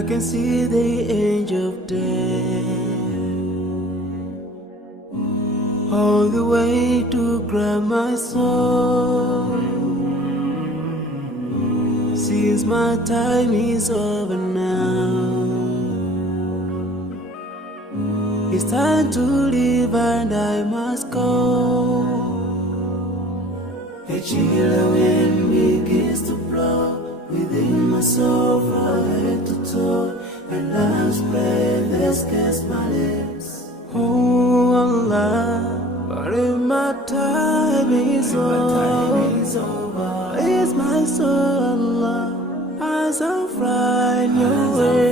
I can see the angel of death all the way to grab my soul. Since my time is over now, it's time to leave and I must go. A chilly wind begins to blow within my soul from head to toe, and love's breath escapes my lips. Oh Allah, but if my time is over, it's my soul, Allah, as I find your way.